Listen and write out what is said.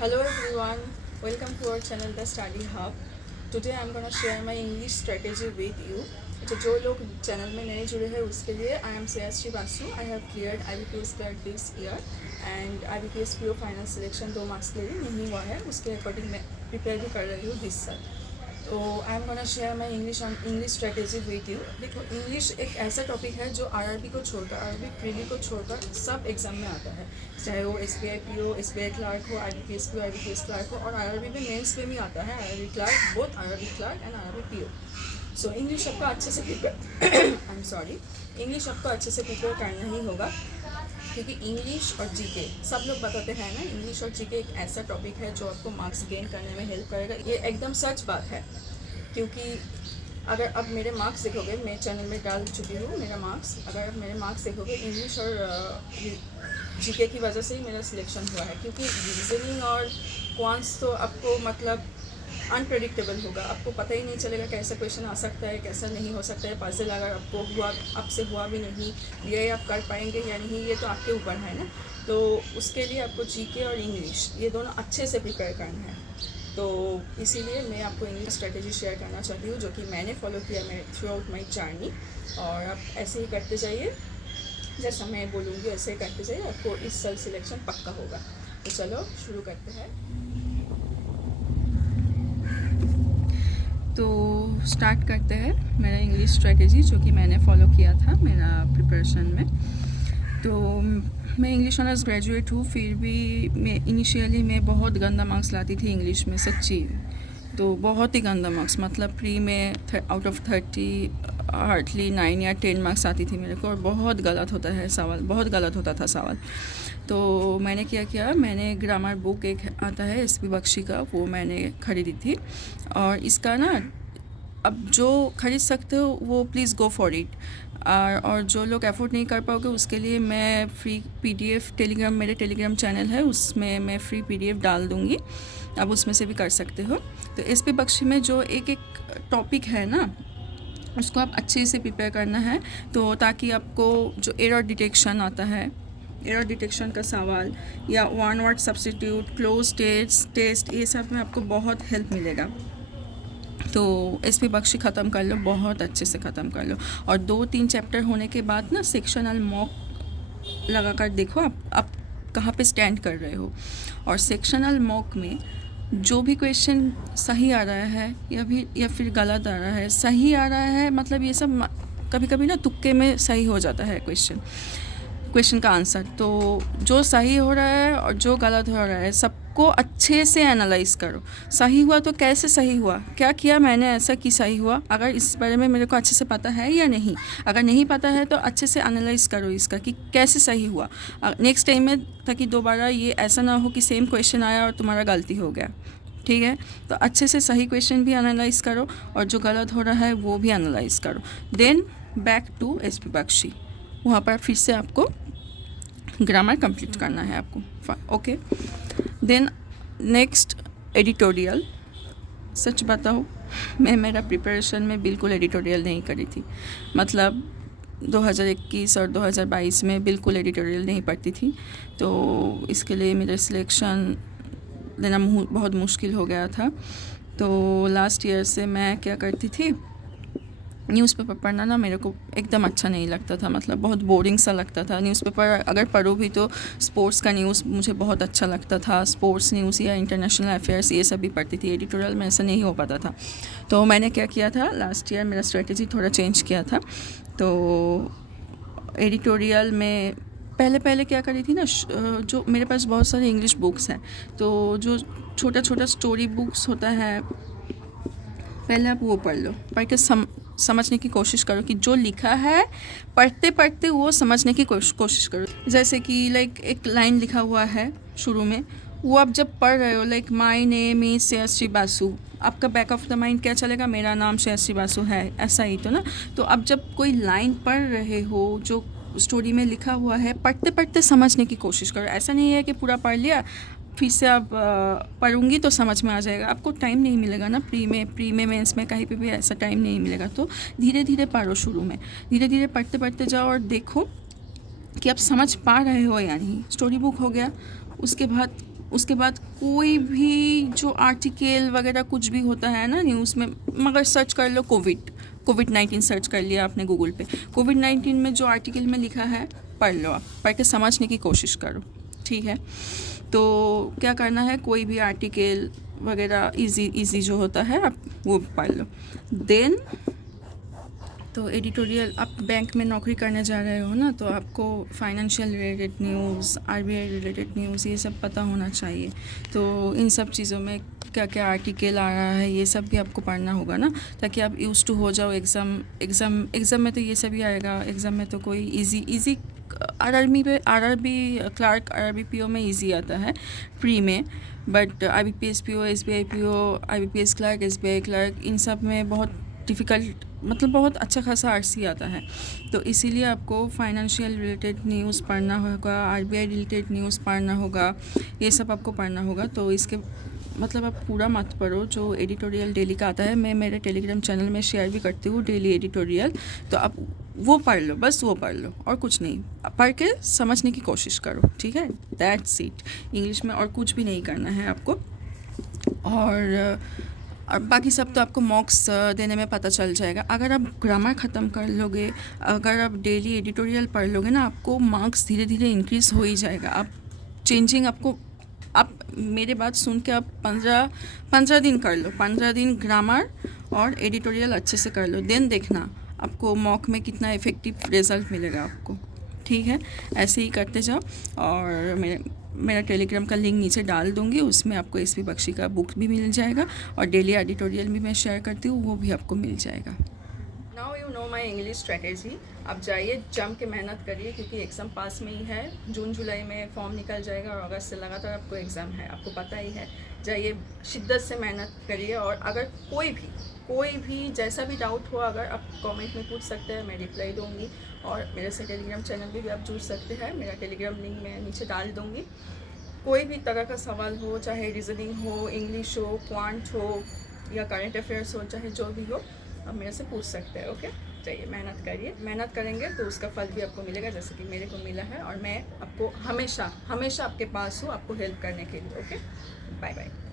Hello everyone, welcome to our channel The Study Hub. Today I'm gonna share my English strategy with you. तो जो लोग channel में नए जुड़े हैं उसके लिए I am Shreyashri Basu. I have cleared IBPS clear this year and IBPS PO final selection 2 marks के लिए नहीं हुआ है, उसके अकॉर्डिंग मैं प्रिपेयर भी कर रही हूँ दिस साल. तो I am gonna share my English strategy with you. देखो, इंग्लिश एक ऐसा टॉपिक है जो आरआरबी को छोड़कर, आरआरबी प्रीली को छोड़कर सब एग्ज़ाम में आता है. चाहे वो SBI PO, SBI क्लार्क हो, IBPS PO, IBPS क्लार्क हो, और आरआरबी में मेंस में भी आता है. RRB clerk, both RRB clerk and RRB PO. So English आपको अच्छे से prepare I am sorry English आपको अच्छे से प्रिपेयर करना ही होगा, क्योंकि इंग्लिश और जीके सब लोग बताते हैं ना, इंग्लिश और जीके एक ऐसा टॉपिक है जो आपको मार्क्स गेन करने में हेल्प करेगा. ये एकदम सच बात है, क्योंकि अगर अब मेरे मार्क्स देखोगे, मैं चैनल में डाल चुकी हूँ मेरा मार्क्स. अगर आप मेरे मार्क्स देखोगे, इंग्लिश और जीके की वजह से ही मेरा सिलेक्शन हुआ है, क्योंकि रीजनिंग और क्वांट्स तो आपको मतलब अनप्रेडिक्टेबल होगा. आपको पता ही नहीं चलेगा कैसा क्वेश्चन आ सकता है, कैसा नहीं हो सकता है. पजल अगर आपको हुआ, आपसे हुआ भी नहीं, ये आप कर पाएंगे या नहीं, ये तो आपके ऊपर है ना. तो उसके लिए आपको जीके और इंग्लिश ये दोनों अच्छे से प्रिपेयर करना है. तो इसीलिए मैं आपको इंग्लिश स्ट्रेटेजी शेयर करना चाहती हूँ, जो कि मैंने फॉलो किया मैं थ्रू आउट माई जर्नी. और आप ऐसे ही करते जाइए, जैसा मैं बोलूँगी ऐसे ही करते जाइए, आपको इस साल सिलेक्शन पक्का होगा. तो चलो शुरू करते हैं. तो स्टार्ट करते हैं मेरा इंग्लिश स्ट्रेटेजी, जो कि मैंने फॉलो किया था मेरा प्रिपरेशन में. तो मैं इंग्लिश ऑनर्स ग्रेजुएट हूँ, फिर भी मैं इनिशियली मैं बहुत गंदा मार्क्स लाती थी इंग्लिश में, सच्ची. तो बहुत ही गंदा मार्क्स, मतलब प्री में आउट ऑफ 30 हार्डली 9 या 10 मार्क्स आती थी मेरे को. और बहुत गलत होता है सवाल, बहुत गलत होता था सवाल. तो मैंने क्या किया, मैंने ग्रामर बुक एक आता है SP बख्शी का, वो मैंने ख़रीदी थी. और इसका ना, अब जो ख़रीद सकते हो वो प्लीज़ गो फॉर इट. और जो लोग अफोर्ड नहीं कर पाओगे उसके लिए मैं फ्री PDF टेलीग्राम, मेरे टेलीग्राम चैनल है उसमें मैं फ्री PDF डाल दूँगी, आप उसमें से भी कर सकते हो. तो SP बख्शी में जो एक टॉपिक है ना, उसको आप अच्छे से प्रिपेयर करना है. तो ताकि आपको जो एरर डिटेक्शन आता है, एरर डिटेक्शन का सवाल या one word substitute, cloze test, ये सब में आपको बहुत हेल्प मिलेगा. तो SP बख्शी ख़त्म कर लो, बहुत अच्छे से ख़त्म कर लो. और 2-3 चैप्टर होने के बाद ना सेक्शनल मॉक लगा कर देखो आप कहाँ पे स्टैंड कर रहे हो. और सेक्शनल मॉक में जो भी क्वेश्चन सही आ रहा है या फिर गलत आ रहा है, सही आ रहा है मतलब ये सब कभी कभी ना तुक्के में सही हो जाता है क्वेश्चन का आंसर. तो जो सही हो रहा है और जो गलत हो रहा है सबको अच्छे से एनालाइज करो. सही हुआ तो कैसे सही हुआ, क्या किया मैंने ऐसा कि सही हुआ, अगर इस बारे में मेरे को अच्छे से पता है या नहीं. अगर नहीं पता है तो अच्छे से एनालाइज करो इसका कि कैसे सही हुआ नेक्स्ट टाइम में, ताकि दोबारा ये ऐसा ना हो कि सेम क्वेश्चन आया और तुम्हारा गलती हो गया. ठीक है, तो अच्छे से सही क्वेश्चन भी एनालाइज करो और जो गलत हो रहा है वो भी एनालाइज करो. Then back to SP Bakshi, वहाँ पर फिर से आपको ग्रामर कंप्लीट करना है आपको. Okay, then next editorial. सच बताओ, मैं मेरा प्रिपरेशन में बिल्कुल एडिटोरियल नहीं करी थी. मतलब 2021 और 2022 में बिल्कुल एडिटोरियल नहीं पढ़ती थी. तो इसके लिए मेरा सिलेक्शन लेना बहुत मुश्किल हो गया था. तो लास्ट ईयर से मैं क्या करती थी, न्यूज़पेपर पढ़ना ना मेरे को एकदम अच्छा नहीं लगता था. मतलब बहुत बोरिंग सा लगता था. न्यूज़पेपर अगर पढ़ो भी तो स्पोर्ट्स का न्यूज़ मुझे बहुत अच्छा लगता था, स्पोर्ट्स न्यूज़ या इंटरनेशनल अफेयर्स ये सब भी पढ़ती थी. एडिटोरियल में ऐसा नहीं हो पाता था. तो मैंने क्या किया था, लास्ट ईयर मेरा स्ट्रेटजी थोड़ा चेंज किया था. तो एडिटोरियल में पहले क्या करी थी ना, जो मेरे पास बहुत सारे इंग्लिश बुक्स हैं, तो जो छोटा स्टोरी बुक्स होता है, पहले आप वो पढ़ लो. पढ़ के समझने की कोशिश करो कि जो लिखा है, पढ़ते पढ़ते वो समझने की कोशिश करो. जैसे कि लाइक एक लाइन लिखा हुआ है शुरू में, वो आप जब पढ़ रहे हो, like my name is Shreyashri Basu, आपका बैक ऑफ द माइंड क्या चलेगा, मेरा नाम श्रेयश्री बासु है, ऐसा ही तो ना. तो अब जब कोई लाइन पढ़ रहे हो जो स्टोरी में लिखा हुआ है, पढ़ते पढ़ते समझने की कोशिश करो. ऐसा नहीं है कि पूरा पढ़ लिया फिर से आप पढ़ूंगी तो समझ में आ जाएगा. आपको टाइम नहीं मिलेगा ना, प्री में मेंस में कहीं पे भी ऐसा टाइम नहीं मिलेगा. तो धीरे धीरे पढ़ो, शुरू में धीरे धीरे पढ़ते पढ़ते जाओ और देखो कि आप समझ पा रहे हो या नहीं. स्टोरी बुक हो गया, उसके बाद उसके बाद कोई भी जो आर्टिकल वगैरह कुछ भी होता है ना न्यूज़ में, मगर सर्च कर लो कोविड-19 सर्च कर लिया आपने गूगल पे, कोविड-19 में जो आर्टिकल में लिखा है पढ़ लो, आप पढ़ के समझने की कोशिश करो, ठीक है। तो क्या करना है, कोई भी आर्टिकल वगैरह इजी जो होता है आप वो पढ़ लो। देन तो एडिटोरियल, आप बैंक में नौकरी करने जा रहे हो ना, तो आपको financial related news, RBI related news ये सब पता होना चाहिए। तो इन सब चीज़ों में क्या क्या आर्टिकल आ रहा है ये सब भी आपको पढ़ना होगा ना, ताकि आप यूज़ टू हो जाओ। एग्ज़ाम में तो ये सब ही आएगा। एग्ज़ाम में तो कोई easy RRB clerk, RRB PO में इजी आता है प्री में, but IBPS PO, SBI PO, IBPS clerk, SBI clerk, इन सब में बहुत डिफ़िकल्ट, मतलब बहुत अच्छा खासा आरसी आता है। तो इसीलिए आपको फाइनेंशियल रिलेटेड न्यूज़ पढ़ना होगा, आरबीआई रिलेटेड न्यूज़ पढ़ना होगा, ये सब आपको पढ़ना होगा। तो इसके मतलब आप पूरा मत पढ़ो, जो एडिटोरियल डेली का आता है, मैं मेरे टेलीग्राम चैनल में शेयर भी करती हूँ डेली एडिटोरियल, तो आप वो पढ़ लो, बस वो पढ़ लो और कुछ नहीं, पढ़ के समझने की कोशिश करो, ठीक है। That's it. इंग्लिश में और कुछ भी नहीं करना है आपको। और बाकी सब तो आपको मॉक्स देने में पता चल जाएगा। अगर आप ग्रामर ख़त्म कर लोगे, अगर आप डेली एडिटोरियल पढ़ लोगे ना, आपको मार्क्स धीरे धीरे इंक्रीज़ हो ही जाएगा। आप चेंजिंग आपको, आप मेरे बात सुन के आप 15 दिन कर लो, 15 दिन ग्रामर और एडिटोरियल अच्छे से कर लो, देन देखना आपको मॉक में कितना इफ़ेक्टिव रिज़ल्ट मिलेगा आपको, ठीक है। ऐसे ही करते जाओ। और मेरा टेलीग्राम का लिंक नीचे डाल दूँगी, उसमें आपको एसपी बख्शी का बुक भी मिल जाएगा और डेली एडिटोरियल भी मैं शेयर करती हूँ, वो भी आपको मिल जाएगा। Now you know my English strategy. आप जाइए, जम के मेहनत करिए, क्योंकि एग्ज़ाम पास में ही है। जून जुलाई में फॉर्म निकल जाएगा और अगस्त से लगातार आपको एग्ज़ाम है, आपको पता ही है। जाइए, शिद्दत से मेहनत करिए। और अगर कोई भी जैसा भी डाउट हो, अगर आप कमेंट में पूछ सकते हैं, मैं रिप्लाई दूँगी। और मेरे से टेलीग्राम चैनल पे भी आप जुड़ सकते हैं, मेरा टेलीग्राम लिंक मैं नीचे डाल दूँगी। कोई भी तरह का सवाल हो, चाहे रीजनिंग हो, इंग्लिश हो, क्वांट हो या करंट अफेयर्स हो, चाहे जो भी हो, आप मेरे से पूछ सकते हैं, ओके। चाहिए, मेहनत करिए, मेहनत करेंगे तो उसका फल भी आपको मिलेगा, जैसे कि मेरे को मिला है। और मैं आपको हमेशा आपके पास हूँ, आपको हेल्प करने के लिए, ओके। Bye bye.